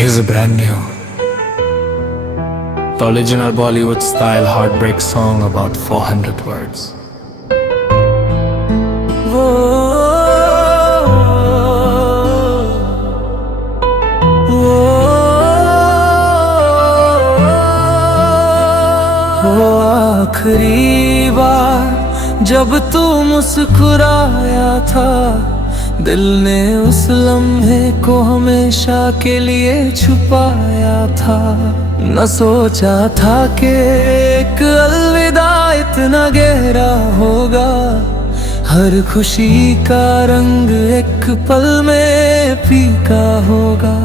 Here's a brand new, the original Bollywood style heartbreak song about 400 words. आखिरी बार जब तू मुस्कुराया था, दिल ने उस लम्हे को हमेशा के लिए छुपाया था। न सोचा था कि एक अलविदा इतना गहरा होगा, हर खुशी का रंग एक पल में फीका होगा।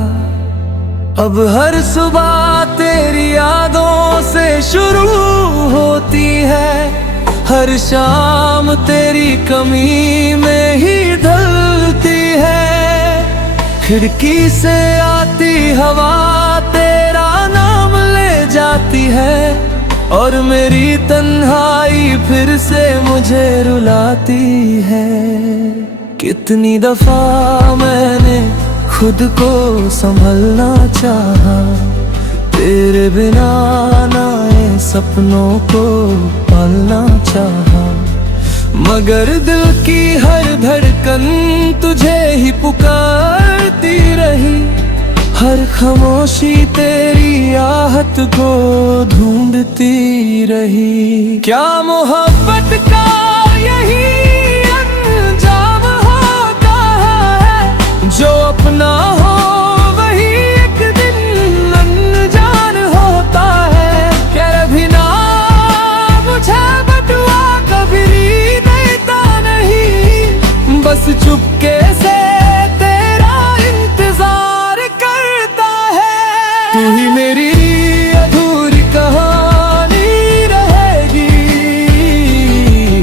अब हर सुबह तेरी यादों से शुरू होती है, हर शाम तेरी कमी में ही ढलती है। खिड़की से आती हवा तेरा नाम ले जाती है, और मेरी तन्हाई फिर से मुझे रुलाती है। कितनी दफा मैंने खुद को संभलना चाहा, तेरे बिना नए सपनों को पालना चाहा, मगर दिल की हर धड़कन तुझे ही पुकारती रही। हर खामोशी तेरी आहट को ढूंढती रही। क्या मोहब्बत का यही अंजाम होता है, जो अपना हो वही एक दिन अनजान होता है। कह भी ना मुझे बटुआ कभी देता नहीं, बस चुपके से तेरा इंतजार करता है। तू ही मेरी अधूरी कहानी रहेगी,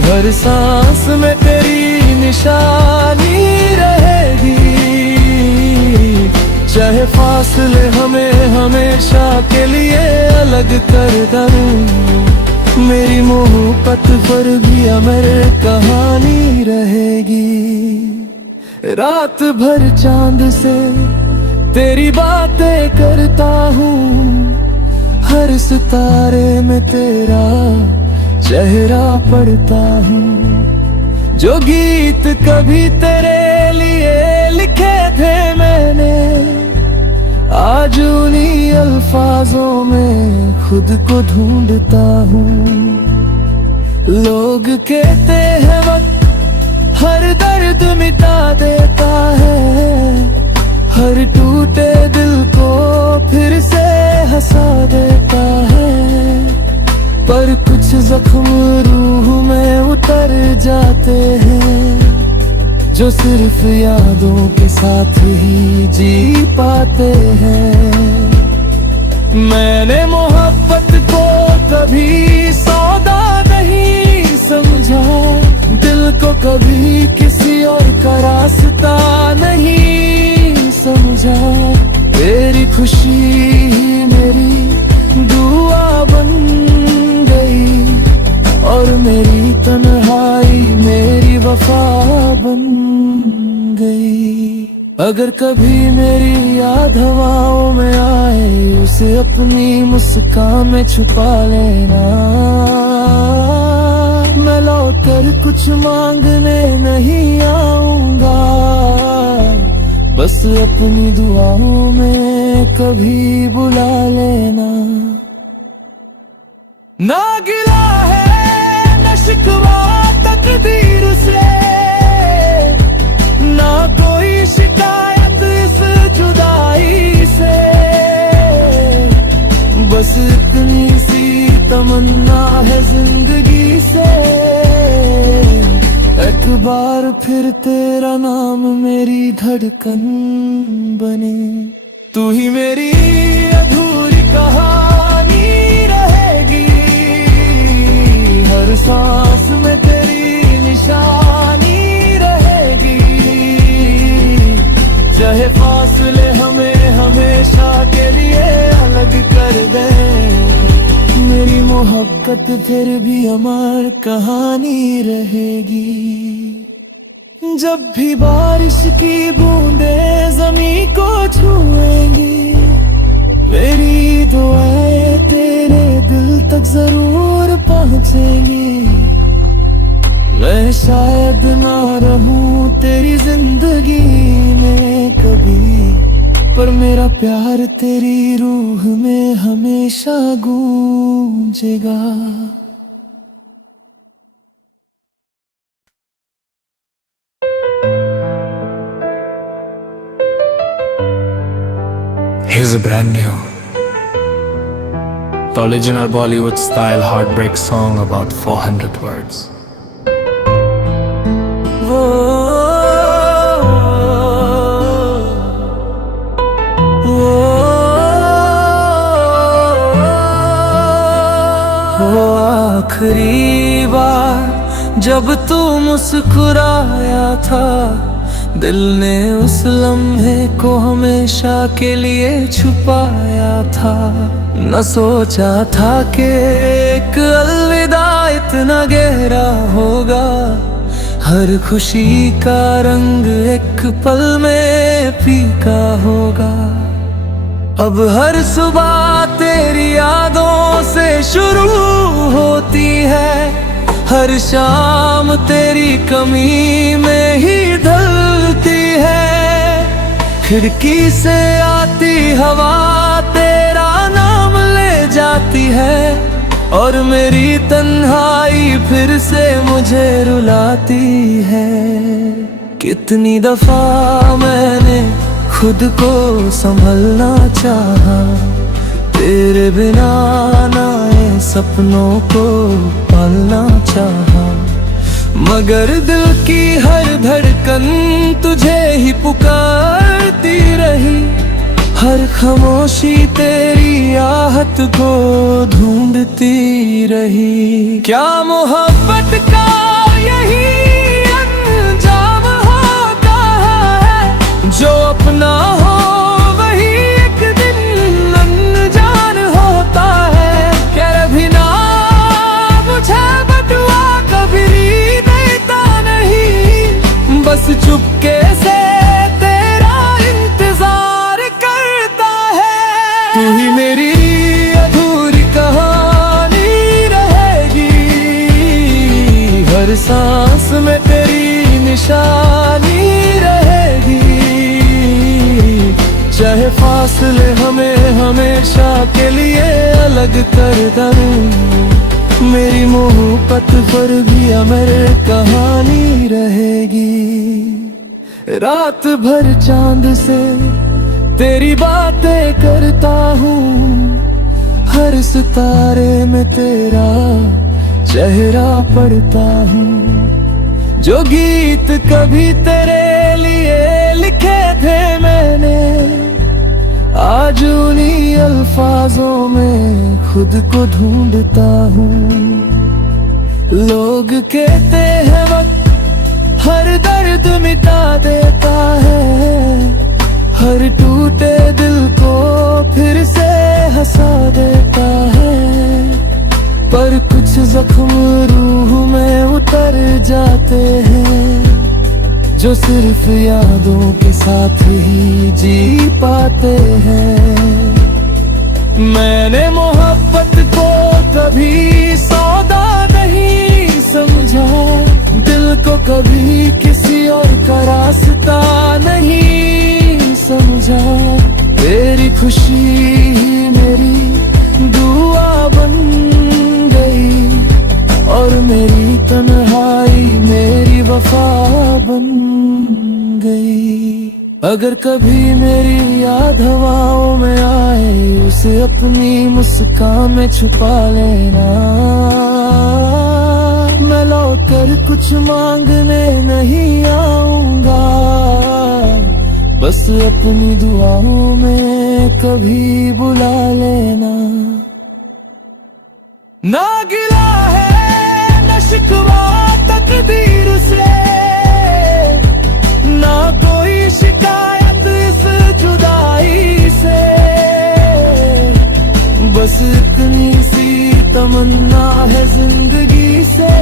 हर सांस में तेरी निशानी रहेगी। चाहे फासले हमें हमेशा के लिए अलग कर दूं, मेरी मोहब्बत पर भी अमर कहानी रहेगी। रात भर चांद से तेरी बातें करता हूँ, हर सितारे में तेरा चेहरा पढ़ता हूँ। जो गीत कभी तेरे लिए लिखे थे मैंने, आज उन्हीं अल्फाजों में खुद को ढूंढता हूँ। लोग कहते हैं वक्त हर दर्द मिटा देता है, हर टूटे दिल को फिर से हंसा देता है। पर कुछ जख्म रूह में उतर जाते हैं, जो सिर्फ यादों के साथ ही जी पाते हैं। मैंने मोहब्बत को कभी सौदा नहीं समझा, दिल को कभी किसी और का रास्ता नहीं समझा। तेरी खुशी ही मेरी दुआ बन गई, और मेरी तन्हाई मेरी वफा बन गई। अगर कभी मेरी याद हवाओं में आए, उसे अपनी मुस्कान में छुपा लेना। मैं लौट कर कुछ मांगने नहीं आऊंगा, बस अपनी दुआओं में कभी बुला लेना। ना गिला है न शिकवा तकदीर से, ना कोई शिकायत इस जुदाई से। बस इतनी सी तमन्ना है जिंदगी से, एक बार फिर तेरा नाम मेरी धड़कन बने। तू ही मेरी अधूरी कहानी रहेगी, हर सांस में तेरी निशानी रहेगी। चाहे फासले हमें हमेशा के लिए अलग कर दे, मेरी मोहब्बत फिर भी अमर कहानी रहेगी। जब भी बारिश की बूंदें ज़मीं को छुएंगी, मेरी दुआएं तेरे दिल तक जरूर पहुंचेंगी। मैं शायद ना रहूं तेरी जिंदगी में कभी, पर मेरा प्यार तेरी रूह में हमेशा गूंजेगा। Here's a brand new, the original Bollywood style heartbreak song about 400 words. आखिरी बार जब तू मुस्कुराया था, दिल ने उस लम्हे को हमेशा के लिए छुपाया था। न सोचा था कि एक अलविदा इतना गहरा होगा, हर खुशी का रंग एक पल में फीका होगा। अब हर सुबह तेरी यादों से शुरू होती है, हर शाम तेरी कमी में ही ढलती है। खिड़की से आती हवा तेरा नाम ले जाती है, और मेरी तन्हाई फिर से मुझे रुलाती है। कितनी दफा मैंने खुद को संभलना चाहा, तेरे बिना नए सपनों को पालना चाहा, मगर दिल की हर धड़कन तुझे ही पुकारती रही। हर खामोशी तेरी आहट को ढूंढती रही। क्या मोहब्बत का यही अंजाम होता है, जो अपना हो वही एक दिन अनजान होता है। क्या बिना मुझे बदुआ कभी देता नहीं, बस चुपके से तेरा इंतजार करता है। तू ही मेरी अधूरी कहानी रहेगी, हर सांस में तेरी निशानी रहेगी। चाहे फासले हमें हमेशा के लिए अलग कर दूं, मेरी मोहब्बत पर भी अमर कहानी रहेगी। रात भर चांद से तेरी बातें करता हूँ, हर सितारे में तेरा चेहरा पढ़ता हूँ। जो गीत कभी तेरे लिए लिखे थे मैंने, आज उन्हीं अल्फाजों में खुद को ढूंढता हूँ। लोग कहते हैं वक्त हर दर्द मिटा देता है, हर टूटे दिल को फिर से हंसा देता है। पर कुछ जख्म रूह में उतर जाते हैं, जो सिर्फ यादों के साथ ही जी पाते हैं। मैंने मोहब्बत को कभी सौदा नहीं समझा, दिल को कभी किसी और का रास्ता नहीं समझा। तेरी खुशी ही मेरी दुआ बन गई, और मेरी तन्हाई मेरी वफा बन गई। अगर कभी मेरी याद हवाओं में आए, उसे अपनी मुस्कान में छुपा लेना। मैं लौट कर कुछ मांगने नहीं आऊंगा, बस अपनी दुआओं में कभी बुला लेना। ना गिला है न शिकवा तकदीर से, ना कोई शिकायत इस जुदाई से। बस इतनी सी तमन्ना है जिंदगी से,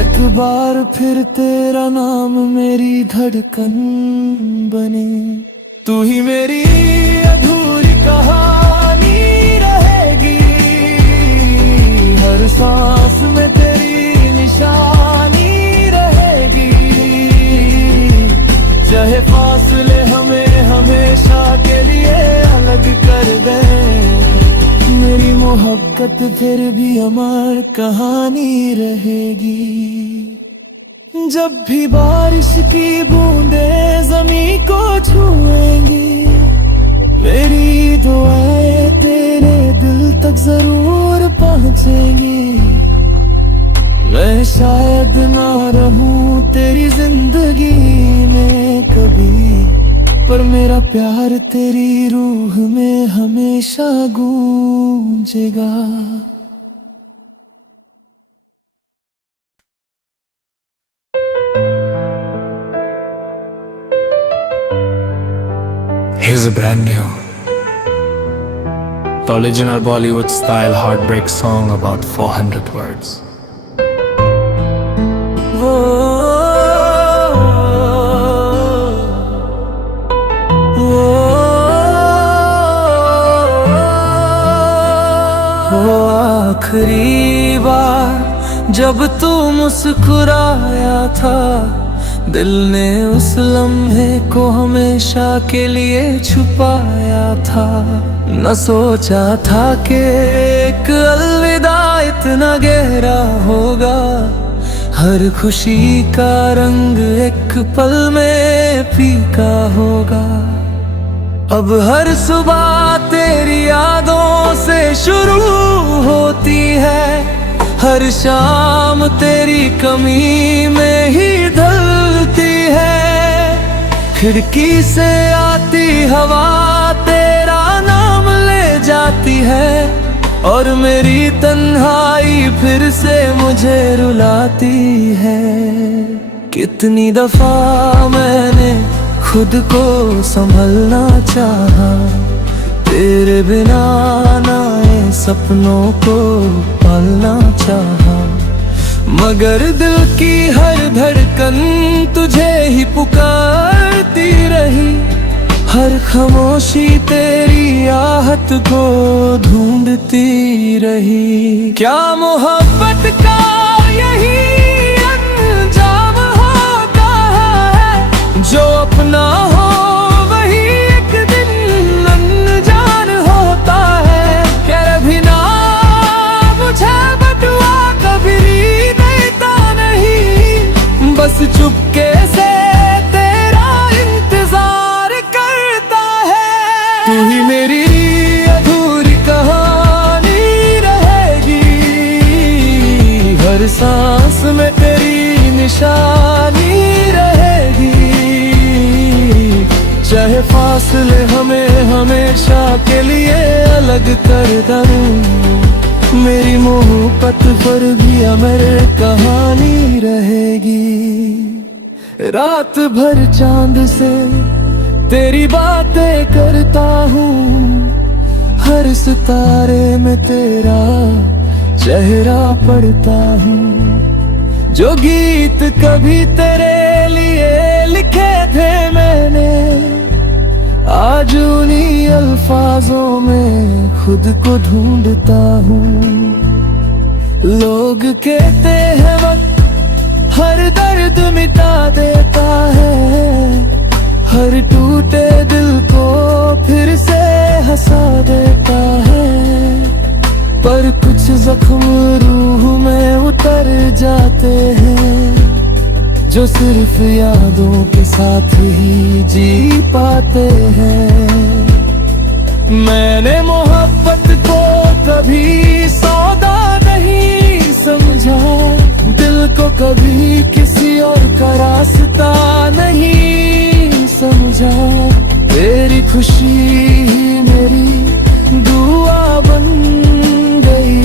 एक बार फिर तेरा नाम मेरी धड़कन बने। तू ही मेरी अधूरी कहानी रहेगी, हर सांस में तेरी निशानी रहेगी। चाहे फासले हमें हमेशा के लिए अलग कर दे, मेरी मोहब्बत फिर भी अमर कहानी रहेगी। जब भी बारिश की बूंदें जमीन को छुएंगी, मेरी दुआएं तेरे दिल तक जरूर पहुंचेंगी। मैं शायद ना रहूं तेरी जिंदगी में कभी, पर मेरा प्यार तेरी रूह में हमेशा गूंजेगा। Here's a brand new, the original Bollywood style heartbreak song about 400 words. वो आखिरी बार जब तू मुस्कुराया था, दिल ने उस लम्हे को हमेशा के लिए छुपाया था। न सोचा था कि एक अलविदा इतना गहरा होगा, हर खुशी का रंग एक पल में फीका होगा। अब हर सुबह तेरी यादों से शुरू होती है, हर शाम तेरी कमी में ही ढलती है। खिड़की से आती हवा तेरा नाम ले जाती है, और मेरी तन्हाई फिर से मुझे रुलाती है। कितनी दफा मैंने खुद को संभलना चाहा, तेरे बिना नए सपनों को पालना चाहा, मगर दिल की हर धड़कन तुझे ही पुकारती रही। हर खामोशी तेरी आहट को ढूंढती रही। क्या मोहब्बत का यही अंजाम होता है, जो अपना हो वही एक दिन अनजान होता है। कह भी ना मुझे बटुआ कभी देता नहीं, बस चुपके से तेरा इंतजार करता है। तू ही मेरी अधूरी कहानी रहेगी, हर सांस में तेरी निशानी रहेगी। चाहे फासले हमें हमेशा के लिए अलग कर दूं, मेरी मोहब्बत पर भी अमर कहानी रहेगी। रात भर चांद से तेरी बातें करता हूँ, हर सितारे में तेरा चेहरा पढ़ता हूँ। जो गीत कभी तेरे लिए लिखे थे मैंने, आज उन्हीं अल्फाजों में खुद को ढूंढता हूँ। लोग कहते हैं वक्त हर दर्द मिटा देता है, हर टूटे दिल को फिर से हंसा देता है। पर कुछ जख्म रूह में उतर जाते हैं, जो सिर्फ यादों के साथ ही जी पाते हैं। मैंने मोहब्बत को कभी सौदा नहीं समझा, दिल को कभी किसी और का रास्ता नहीं समझा। तेरी खुशी ही मेरी दुआ बन गई,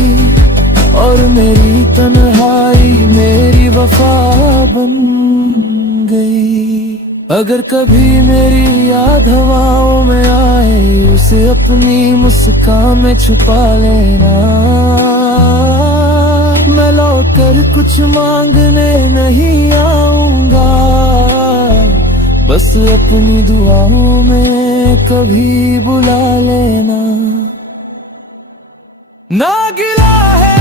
और मेरी तन्हाई मेरी वफा बन गई। अगर कभी मेरी याद हवाओं में आए, उसे अपनी मुस्कान में छुपा लेना। मैं लौट कर कुछ मांगने नहीं आऊंगा, बस अपनी दुआओं में हमें कभी बुला लेना। ना गिला है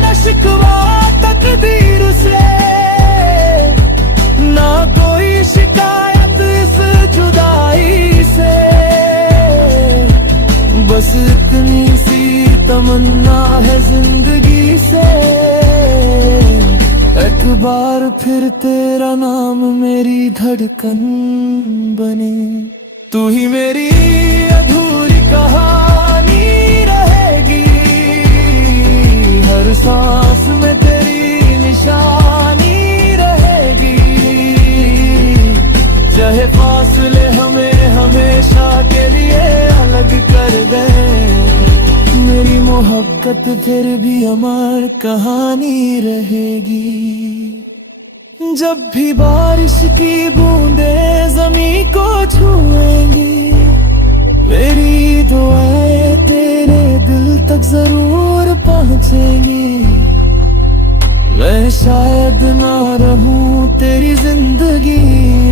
न शिकवा तकदीर से, ना कोई शिकायत इस जुदाई से। बस इतनी सी तमन्ना है जिंदगी से, एक बार फिर तेरा नाम मेरी धड़कन बने। तू ही मेरी अधूरी कहानी रहेगी, हर सांस में तेरी निशानी रहेगी। चाहे फासले हमें हमेशा के लिए अलग कर दे, मेरी मोहब्बत फिर भी अमर कहानी रहेगी। जब भी बारिश की बूंदें जमीन को छुएंगी, मेरी दुआएं तेरे दिल तक जरूर पहुंचेंगी। मैं शायद ना रहूं तेरी जिंदगी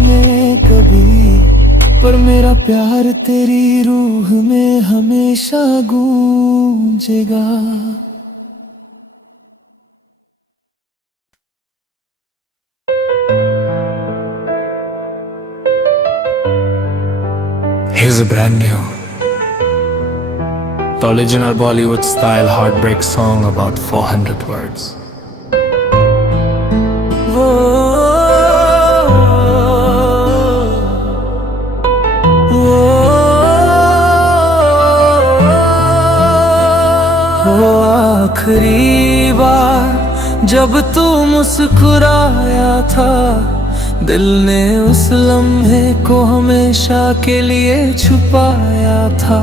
में कभी, पर मेरा प्यार तेरी रूह में हमेशा गूंजेगा। Here's a brand new, the original Bollywood style heartbreak song about 400 words. आखिरी बार जब तू मुस्कुराया था, दिल ने उस लम्हे को हमेशा के लिए छुपाया था।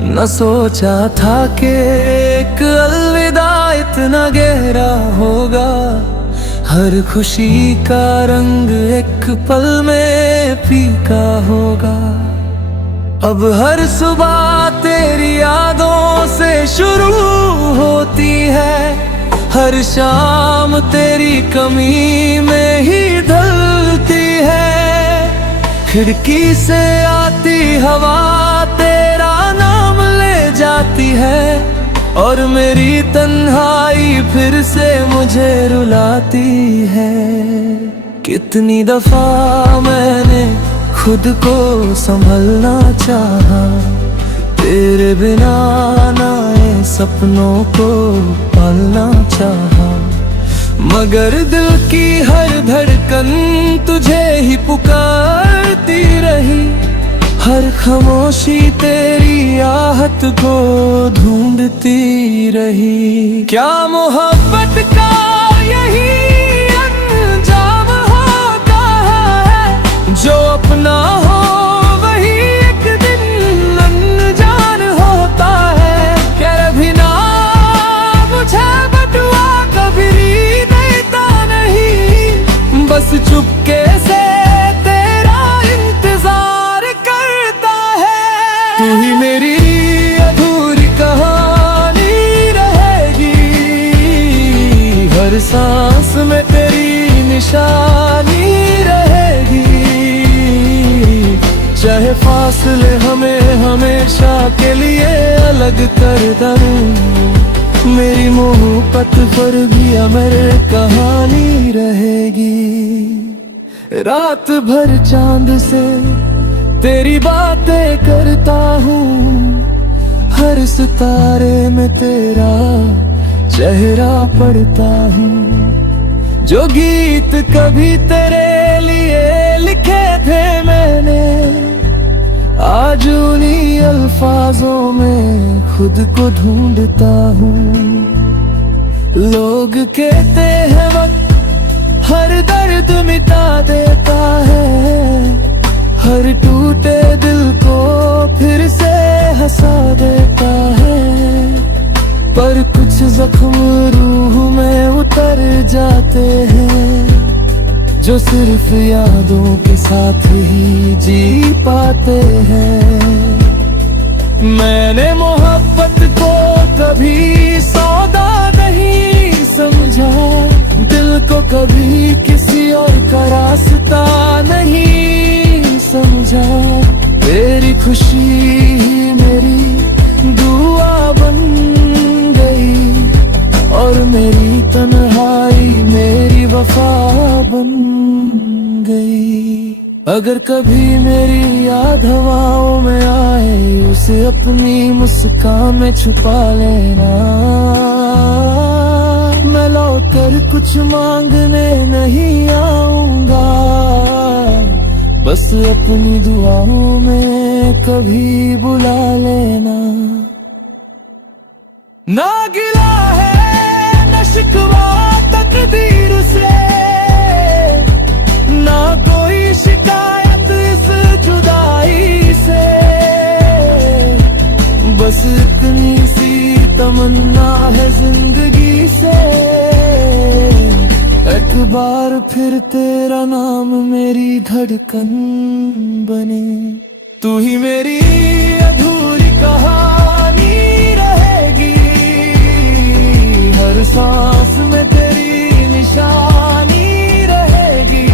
न सोचा था कि एक अलविदा इतना गहरा होगा, हर खुशी का रंग एक पल में फीका होगा। अब हर सुबह तेरी यादों से शुरू होती है, हर शाम तेरी कमी में ही ढलती है। खिड़की से आती हवा तेरा नाम ले जाती है, और मेरी तन्हाई फिर से मुझे रुलाती है। कितनी दफा मैंने खुद को संभलना चाहा, तेरे बिना नए सपनों को पालना चाहा, मगर दिल की हर धड़कन तुझे ही पुकारती रही। हर खामोशी तेरी आहट को ढूंढती रही। क्या मोहब्बत का यही अंजाम होता है, जो अपना हो वही एक दिन अनजान होता है। कर भी ना मुझे बदुआ कभी देता नहीं, बस चुपके से तेरा इंतजार करता है। तू ही मेरी अधूरी कहानी रहेगी, हर सांस में तेरी निशानी रहेगी। चाहे फासले हमें हमेशा के लिए अलग कर दूं, मेरी मोहब्बत पर भी अमर कहानी रहेगी। रात भर चांद से तेरी बातें करता हूँ, हर सितारे में तेरा चेहरा पढ़ता हूँ। जो गीत कभी तेरे लिए लिखे थे मैंने, आज उन्हीं अल्फाजों में खुद को ढूंढता हूँ। लोग कहते हैं वक्त हर दर्द मिटा देता है, हर टूटे दिल को फिर से हंसा देता है। पर कुछ जख्म रूह में उतर जाते हैं, जो सिर्फ यादों के साथ ही जी पाते हैं। मैंने मोहब्बत को कभी सौदा नहीं समझा, दिल को कभी किसी और का रास्ता नहीं समझा। तेरी खुशी ही मेरी दुआ बन गई, और मेरी तन्हाई मेरी वफा बन गई। अगर कभी मेरी याद हवाओं में आए, उसे अपनी मुस्कान में छुपा लेना। मैं लौट कर कुछ मांगने नहीं आऊंगा, बस अपनी दुआओं में कभी बुला लेना। ना गिला है न शिकवा तकदीर से, ना कोई शिकायत इस जुदाई से, बस इतनी सी तमन्ना है जिंदगी से, एक बार फिर तेरा नाम मेरी धड़कन बने। तू ही मेरी अधूरी कहानी रहेगी, हर सांस में तेरी निशानी रहेगी।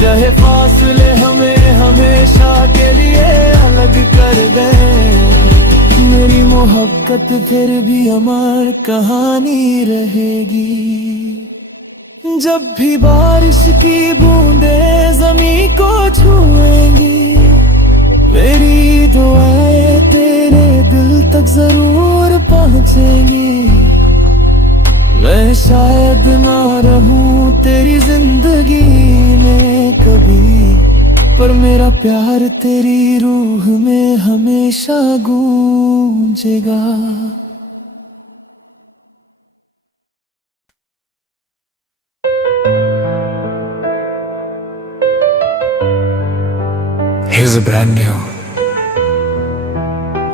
चाहे फासले हमें हमेशा के लिए अलग कर दे, मेरी मोहब्बत फिर भी अमर कहानी रहेगी। जब भी बारिश की बूंदें जमीन को छुएंगी, मेरी दुआएं तेरे दिल तक जरूर पहुंचेंगी। मैं शायद ना रहूं तेरी जिंदगी में कभी, पर मेरा प्यार तेरी रूह में हमेशा गूंजेगा। Here's a brand new,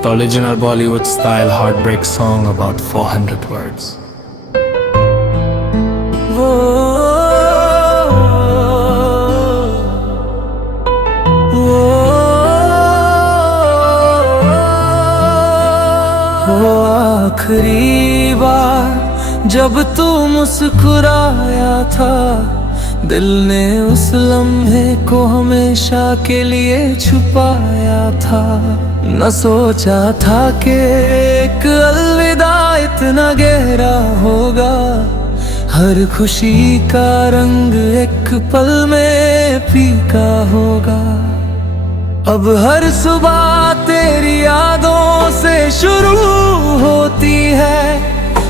the original Bollywood style heartbreak song about 400 words. वो आखिरी बार जब तू मुस्कुराया था, दिल ने उस लम्हे को हमेशा के लिए छुपाया था। न सोचा था कि एक अलविदा इतना गहरा होगा, हर खुशी का रंग एक पल में फीका होगा। अब हर सुबह तेरी यादों से शुरू होती है,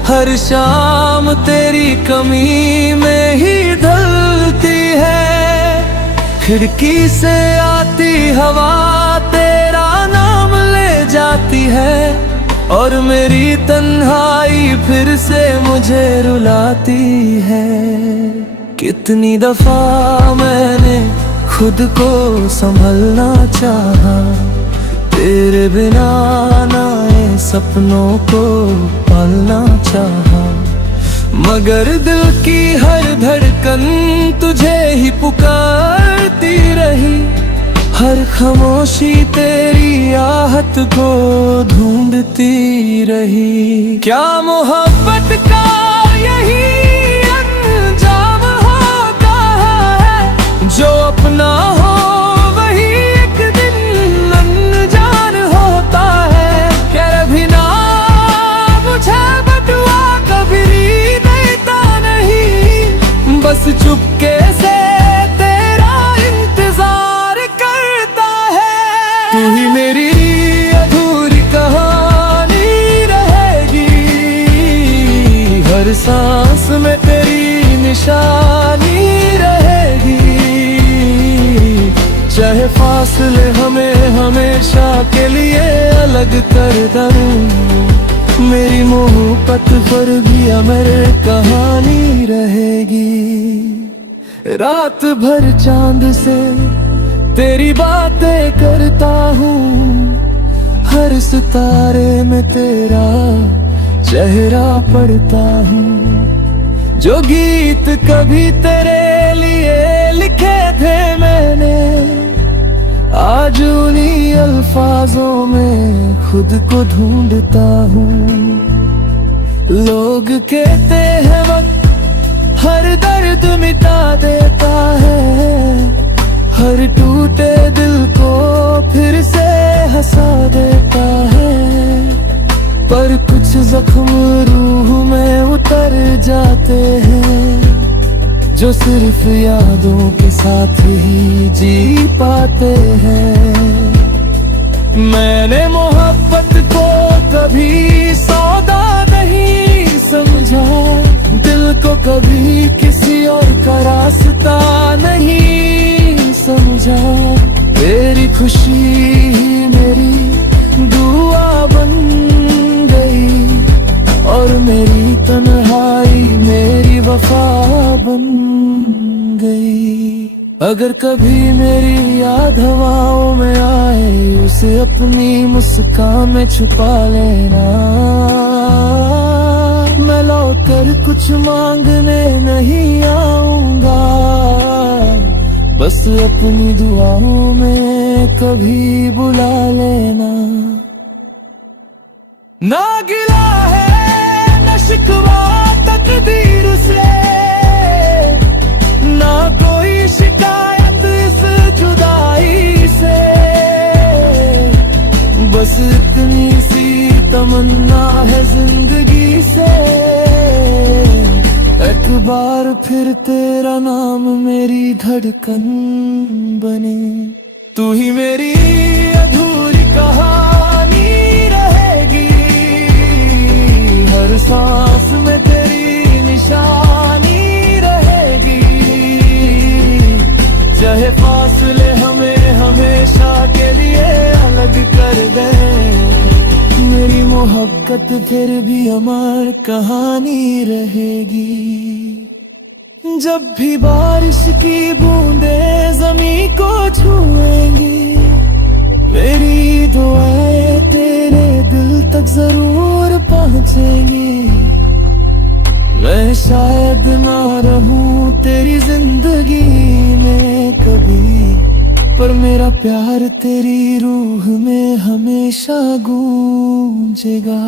हर शाम तेरी कमी में ही ढलती है। खिड़की से आती हवा तेरा नाम ले जाती है, और मेरी तन्हाई फिर से मुझे रुलाती है। कितनी दफा मैंने खुद को संभलना चाहा, तेरे बिना नए सपनों को पालना चाहा, मगर दिल की हर धड़कन तुझे ही पुकारती रही। हर खामोशी तेरी आहट को ढूंढती रही। क्या मोहब्बत का यही अंजाम होता है, जो अपना हो वही एक दिन अनजान होता है। कभी ना मुझे बदुआ कभी देता नहीं, बस चुपके से तेरा इंतजार करता है। तू ही मेरी अधूरी कहानी रहेगी, हर सांस में तेरी निशानी रहेगी। चाहे फासले हमें हमेशा के लिए अलग कर दूं, मेरी मोहब्बत पर भी अमर कहानी रहेगी। रात भर चांद से तेरी बातें करता हूँ, हर सितारे में तेरा चेहरा पढ़ता हूँ। जो गीत कभी तेरे लिए लिखे थे मैंने, आज उन्हीं अल्फाजों में खुद को ढूंढता हूँ। लोग कहते हैं वक्त हर दर्द मिटा देता है, हर टूटे दिल को फिर से हंसा देता है। पर कुछ जख्म रूह में उतर जाते हैं, जो सिर्फ यादों के साथ ही जी पाते हैं। मैंने मोहब्बत को कभी सौदा नहीं समझा, दिल को कभी किसी और का रास्ता नहीं समझा। तेरी खुशी ही मेरी दुआ बन गई, और मेरी तन्हाई मेरी वफा बन गई। अगर कभी मेरी याद हवाओं में आए, उसे अपनी मुस्कान में छुपा लेना। मैं लौट कर कुछ मांगने नहीं आऊंगा, बस अपनी दुआओं में कभी बुला लेना। ना गिला है न शिकवा तकदीर से, ना कोई शिकायत इस जुदाई से। बस इतनी सी तमन्ना है जिंदगी से, एक बार फिर तेरा नाम मेरी धड़कन बने। तू ही मेरी अधूरी कहानी रहेगी, हर सांस में तेरी निशानी रहेगी। चाहे फासले हमें हमेशा के लिए अलग कर दे, मेरी मोहब्बत फिर भी अमर कहानी रहेगी। जब भी बारिश की बूंदें ज़मीं को छुएंगी, मेरी दुआएं तेरे दिल तक जरूर पहुंचेंगी। मैं शायद ना रहूं तेरी जिंदगी में कभी, पर मेरा प्यार तेरी रूह में हमेशा गूंजेगा।